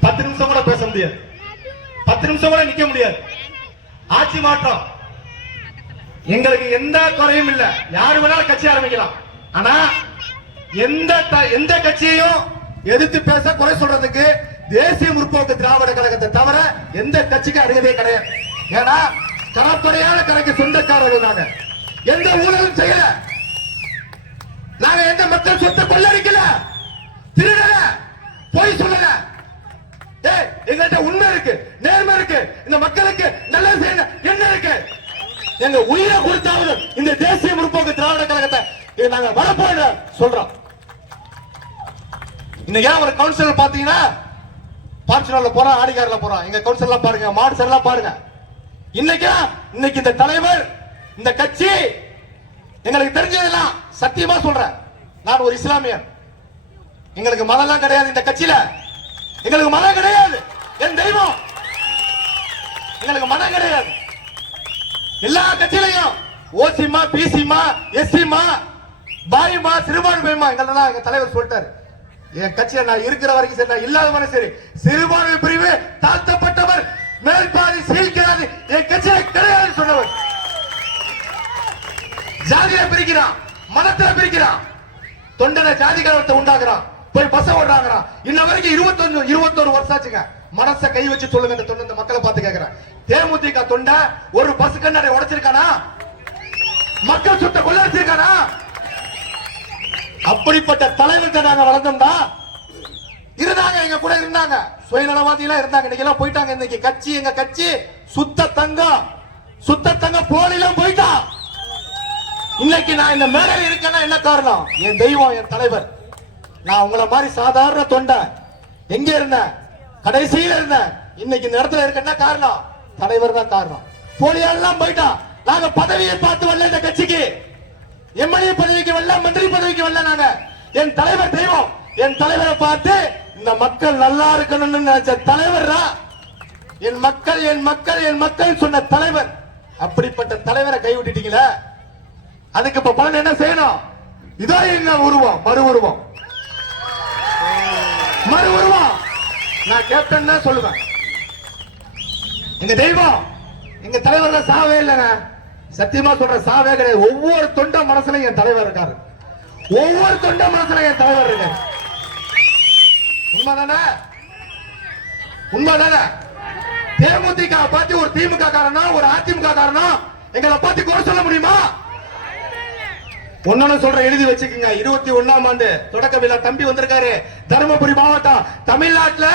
பத்து நிமிஷம் கூட பேச முடியாது. பத்து நிமிஷம் கூட நிக்க முடியாது. ஆட்சி மாற்றம். எங்களுக்கு எந்த குறையும் இல்ல. யாரு வேணாலும் கட்சி ஆரம்பிக்கலாம். ஆனா எந்த எந்த கட்சியையும் எதிர்த்து பேச குறை சொல்றதுக்கு தேசிய முற்போக்கு திராவிட கழகத்தை தவிர எந்த கட்சிக்கும் அருகதே கிடையாது. ஏன்னா கரப்படையான கணக்கு சொந்தக்காரர்கள் நாங்க. எந்த ஊழலும் செய்யல. நாங்க எந்த மக்கள் சொத்தை கொள்ளடிக்கல. திருடல. பொய் சொல்ல இந்த மக்களுக்கு நல்லது செய்யணும் என்ன இருக்கு? எங்க உயிரை கொடுத்தாவது இந்த தேசிய முற்போக்கு திராவிட கழகத்தை நாங்க வரப்போன சொல்றோம். இன்னைக்கு ஏன் ஒரு கவுன்சிலர் பாத்தீங்கன்னா பார்ச்சுனர்ல போறோம் ஆடிகார்ல போறோம். எங்க கவுன்சிலர் பாருங்க மாடு எல்லாம் பாருங்க. இன்னைக்கு இன்னைக்கு இந்த தலைவர் இந்த கட்சி எங்களுக்கு தெரிஞ்சதெல்லாம் சத்தியமா சொல்றேன். நான் ஒரு இஸ்லாமியர் எங்களுக்கு மதம்லாம் கிடையாது இந்த கட்சியில. எங்களுக்கு மதம் கிடையாது. என் தெய்வம். எங்களுக்கு மனம் கிடையாது. எல்லா கட்சியிலையும் ஓசிமா பிசிமா எஸ்சிமா பாயுமா சிறுபான்மைமா எங்களெல்லாம் எங்க தலைவர் சொல்லிட்டாரு. என் கட்சியை நான் இருக்கிற வரைக்கும் சரி நான் இல்லாதவனே சரி சிறுபான்மை பிரிவு தாழ்த்தப்பட்டவர் மேல்பாதி சீழ்க்கிறாது என் கட்சியை கிடையாது சொன்னவர். ஜாதியை பிரிக்கிறான் மதத்தை பிரிக்கிறான் தொண்டனை ஜாதி கலவரத்தை உண்டாக்குறான் போய் பச ஓடுறாங்கிறான். இன்ன வரைக்கும் இருபத்தொன்னு இருபத்தொரு வருஷம் ஆச்சுங்க. மனச கை வச்சு சொல்லுங்க இந்த தொண்டை இந்த மக்களை பார்த்து கேட்கிறேன் தேமுதிக தொண்டை ஒரு பசு கண்ணடை உடைச்சிருக்கானா? மக்கள் சொத்தை கொள்ளடிச்சிருக்கானா? அப்படிப்பட்ட தலைவர்கிட்ட நாங்க வளர்ந்தோம்னா இருந்தாங்க எங்க கூட இருந்தாங்க. சுயநலவாதி எல்லாம் இருந்தாங்க. இன்னைக்கு எல்லாம் போயிட்டாங்க. இன்னைக்கு கட்சி எங்க கட்சி சுத்த தங்கம். சுத்த தங்கம் போலிலாம் போயிட்டான் இன்னைக்கு நான் இந்த மேடையில் இருக்கேன்னா என்ன காரணம்? என் தெய்வம் என் தலைவர். நான் உங்களை மாதிரி சாதாரண தொண்டை. எங்க இருந்தேன்? கடைசியில இருந்தேன் இன்னைக்கு இந்த இடத்துல இருக்கேன்னா காரணம் தலைவர் தான் காரணம். போலியாலாம் போயிட்டான் நாங்க பதவியை பார்த்து வரல இந்த கட்சிக்கு. எம்எல்ஏ பதவிக்கு வரல மந்திரி பதவிக்கு வரல நாங்க. என் தலைவர் தெய்வம் என் தலைவரை பார்த்து இந்த மக்கள் நல்லா இருக்கணும்னு நினைச்ச தலைவர் என் மக்கள் என் மக்கள் என் மக்கள் சொன்ன தலைவர். அப்படிப்பட்ட தலைவரை கைவிட்டுட்டீங்களே? அதுக்கு இப்ப பலன் என்ன செய்யணும்? இதோ என்ன உருவம் மறு உருவம். மறு உருவம். நான் கேப்டன் தான் சொல்லுவேன். எங்க தெய்வம் எங்க தலைவர் சாவே இல்லைங்க சத்தியமா சொல்ற சாவே கிடையாது. ஒவ்வொரு தொண்ட மனசுல என் தலைவர் இருக்காரு. ஒவ்வொரு தொண்ட மனசுல என் தலைவர் இருக்காரு. உண்மைதானே? உண்மைதானே? தேமுதிக பார்த்து ஒரு திமுக காரனா ஒரு அதிமுக காரனோ எங்களை பார்த்து குறை சொல்ல முடியுமா? ஒன்னு சொல்ற எழுதி வச்சுக்கோங்க. இருபத்தி ஒண்ணாம் ஆண்டு தொடக்க விழா தம்பி வந்திருக்காரு. தருமபுரி மாவட்டம் தமிழ்நாட்டுல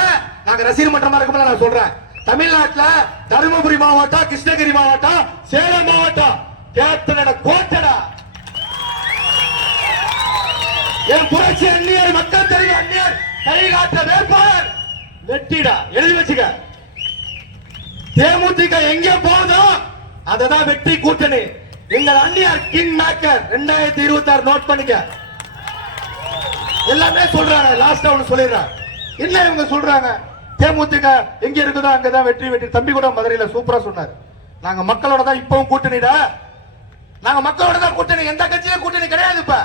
நாங்க ரசிகர் மன்றமா இருக்கும்போது நான் சொல்றேன். தமிழ்நாட்டுல தருமபுரி மாவட்டம் கிருஷ்ணகிரி மாவட்டம் சேலம் மாவட்டம். கேத்தனட கோச்சடா என் புரட்சி அந்நியர் மக்கள் தெரியும் அந்நியர் கைகாட்ட வேட்பாளர். வெட்டிடா. எழுதி வச்சுக்க. தேமுதிக எங்க போகுதோ அததான் வெற்றி கூட்டணி. எங்கள் அண்ணியார் கிங் மேக்கர் ரெண்டாயிரத்தி இருபத்தி ஆறு நோட் பண்ணிக்க. எல்லாமே சொல்றாங்க லாஸ்ட் அவனு சொல்லிடுறேன் இல்ல இவங்க சொல்றாங்க? தேமுதிக எங்க இருக்குதோ அங்கதான் வெற்றி வெற்றி. தம்பி கூட மதுரையில சூப்பரா சொன்னார். நாங்க மக்களோட தான் இப்பவும் கூட்டணிடா. நாங்க மக்களோட தான் கூட்டணி. எந்த கட்சியும் கூட்டணி கிடையாது இப்ப.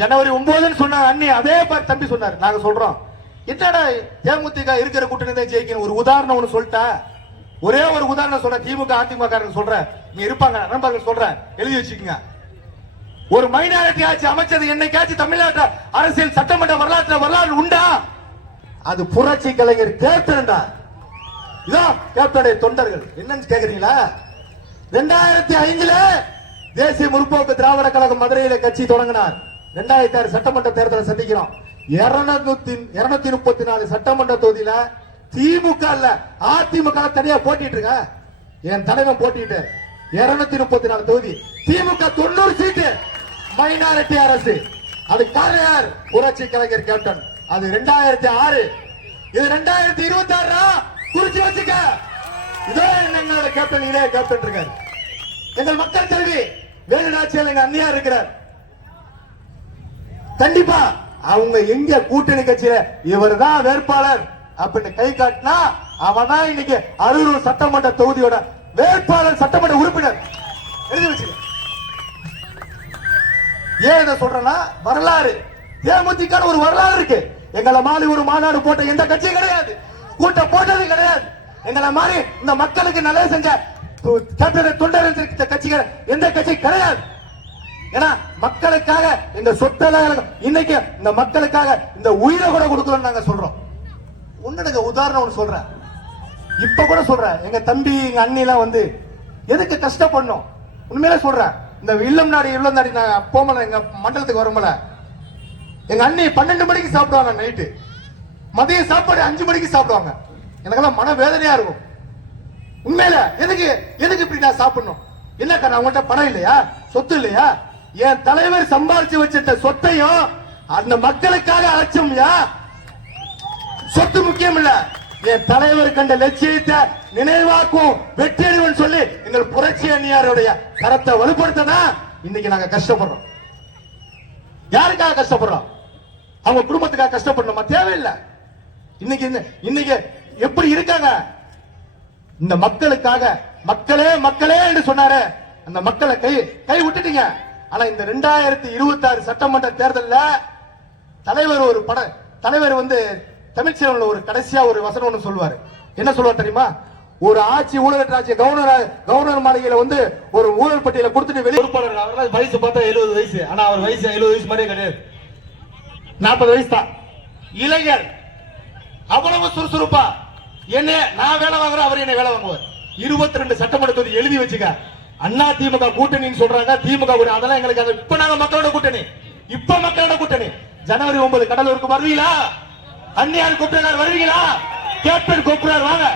ஜனவரி ஒன்பதுன்னு சொன்ன அண்ணி அதே பார் தம்பி சொன்னார். நாங்க சொல்றோம். என்னடா தேமுதிக இருக்கிற கூட்டணி தான் ஜெயிக்கணும்? ஒரு உதாரணம் ஒன்று சொல்லிட்டேன் ஒரே ஒரு உதாரணம் சொல்றேன் திமுக அதிமுக சொல்றேன். இங்க இருப்பாங்க. நண்பர்கள் சொல்றேன். எழுதி வச்சுக்கோங்க. ஒரு மைனாரிட்டி ஆட்சி அமைச்சது என்னைக்காச்சும் தமிழ்நாட்டு அரசியல் சட்டமன்ற வரலாற்று வரலாறு உண்டா? அது புரட்சி கலைஞர் கேப்டன்டா இதோ கேப்டனுடைய தொண்டர்கள். என்னன்னு கேக்குறீங்களா? ரெண்டாயிரத்தி ஐந்துல தேசிய முற்போக்கு திராவிட கழகம் மதுரையில கட்சி தொடங்கினார். ரெண்டாயிரத்தி ஆறு சட்டமன்ற தேர்தலை சந்திக்கிறோம். இருநூத்தி இருநூத்தி முப்பத்தி நாலு சட்டமன்ற தொகுதியில திமுக இல்ல அதிமுக தனியா போட்டிட்டு இருக்க? என் தலைவன் போட்டிட்டு. இருநூத்தி முப்பத்தி நாலு தொகுதி. திமுக தொண்ணூறு சீட்டு. மைனாரிட்டி அரசு. அது யார்? புரட்சி கலைஞர் கேப்டன். அது ரெண்டாயிரத்தி ஆறு. இது ரெண்டாயிரத்தி இருபத்தி ஆறு குறிச்சு வச்சுக்க. இதோ எங்களோட கேப்டன் இதே கேப்டன் இருக்காரு. எங்கள் மக்கள் கல்வி வேலுநாச்சியல் எங்க அண்ணியா இருக்கிறார். கண்டிப்பா அவங்க எங்க கூட்டணி கட்சியில இவர்தான் வேட்பாளர் அப்படின்னு கை காட்டினா அவன் தான் இன்னைக்கு அரூர் சட்டமன்ற தொகுதியோட வேட்பாளர் சட்டமன்ற உறுப்பினர். எழுதி வச்சுக்க. ஏன் இதை சொல்றேன்னா வரலாறு. தேமுதிக ஒரு வரலாறு இருக்கு. எங்களை மாதிரி ஒரு மாநாடு போட்ட எந்த கட்சியும் கிடையாது. கூட்டம் போட்டது கிடையாது. எங்களை மாதிரி இந்த மக்களுக்கு நல்லது செஞ்ச கேப்டன் தொண்டர் கட்சிகள் எந்த கட்சி கிடையாது. ஏன்னா மக்களுக்காக இந்த சொத்தெல்லாம் இன்னைக்கு இந்த மக்களுக்காக இந்த உயிரை கூட கொடுக்கலன்னு நாங்க சொல்றோம். உன்னடுங்க உதாரணம் ஒன்று சொல்றேன். இப்ப கூட சொல்றேன். எங்க தம்பி எங்க அண்ணி எல்லாம் வந்து எதுக்கு கஷ்டப்படணும்? உண்மையிலே சொல்றேன். இந்த இல்லம் நாடு இல்லம் நாடி நான் போமல எங்க மண்டலத்துக்கு வரும்போல எங்க அண்ணி பன்னெண்டு மணிக்கு சாப்பிடுவாங்க நைட்டு மதிய சாப்பாடு அஞ்சு மணிக்கு சாப்பிடுவாங்க. எனக்கெல்லாம் மன வேதனையா இருக்கும். உண்மையில எதுக்கு எதுக்கு இப்படி நான் சாப்பிடணும்? இல்லக்கா நான் உங்கள்கிட்ட பணம் இல்லையா? சொத்து இல்லையா? என் தலைவர் சம்பாதிச்சு வச்சிருந்த சொத்தையும் அந்த மக்களுக்காக அழைச்சோம்யா சொத்து முக்கியம் இல்லை. என் தலைவர் கண்ட லட்சியத்தை நினைவாக்கும் வெற்றியடைவன் சொல்லி எங்கள் புரட்சி அணியாருடைய கரத்தை வலுப்படுத்தனா இன்னைக்கு நாங்க கஷ்டப்படுறோம். யாருக்காக கஷ்டப்படுறோம்? அவங்க குடும்பத்துக்காக கஷ்டப்படணுமா? தேவையில்லை. இன்னைக்கு இன்னைக்கு எப்படி இருக்காங்க? இந்த மக்களுக்காக மக்களே மக்களே என்று சொன்னாரு. அந்த மக்களை கை கை விட்டுட்டீங்க. ஆனா இந்த ரெண்டாயிரத்தி இருபத்தி ஆறு சட்டமன்ற தேர்தலில் தலைவர் ஒரு பட தலைவர் வந்து தமிழ்ச்சேனல்ல ஒரு கடைசியா ஒரு வசனம் ஒன்று சொல்லுவாரு. என்ன சொல்லுவார் தெரியுமா? ஒரு ஆட்சி ஊழல் ஆட்சி கவர்னர் கவர்னர் மாளிகையில வந்து ஒரு ஊழல் பட்டியலை கொடுத்துட்டு வெளியே பொறுப்பாளர் அவரெல்லாம் வயசு பார்த்தா எழுபது வயசு. ஆனா அவர் வயசு எழுபது வயசு மாதிரியே கிடையாது. நாற்பது வயசு தான். இளைஞர் அவ்வளவு சுறுசுறுப்பா. என்ன நான் வேலை வாங்குறேன் அவர் என்ன வேலை வாங்குவார். இருபத்தி ரெண்டு சட்டமன்ற தொகுதி எழுதி வச்சுக்க. அண்ணா திமுக கூட்டணின்னு சொல்றாங்க. திமுக அதெல்லாம் எங்களுக்கு இப்ப நாங்க மக்களோட கூட்டணி. இப்ப மக்களோட கூட்டணி. ஜனவரி ஒன்பது கடலூருக்கு வருவீங்களா? அந்நியார் கூப்பிடுறாரு வருவீங்களா? கேப்டன் கூப்பிடுறாரு வாங்க.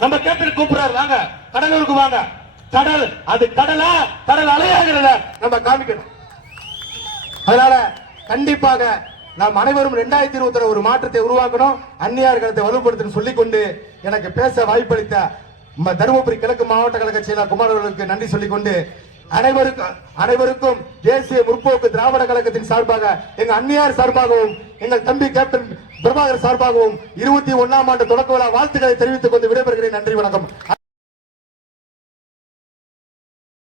நம்ம கேப்டன் கூப்பிடுறாரு வாங்க. கடலூருக்கு வாங்க. கடல் அது கடலா? கடல் அலையாகிறத நம்ம காமிக்கணும். அதனால கண்டிப்பாக நாம் அனைவரும் ரெண்டாயிரத்தி இருபத்தி ஒரு மாற்றத்தை உருவாக்கணும். அந்நியார் கருத்தை வலுப்படுத்தணும் சொல்லிக்கொண்டு எனக்கு பேச வாய்ப்பளித்த தருமபுரி கிழக்கு மாவட்ட கழக செயலர் குமார் நன்றி சொல்லிக்கொண்டு அனைவருக்கும் அனைவருக்கும் தேசிய முற்போக்கு திராவிட கழகத்தின் சார்பாக எங்க அன்னியார் சார்பாகவும் எங்கள் தம்பி கேப்டன் பிரபாகர் சார்பாகவும் இருபத்தி ஒன்னாம் ஆண்டு தொடக்க விழா வாழ்த்துக்களை தெரிவித்துக் கொண்டு விடைபெறுகிறேன். நன்றி வணக்கம்.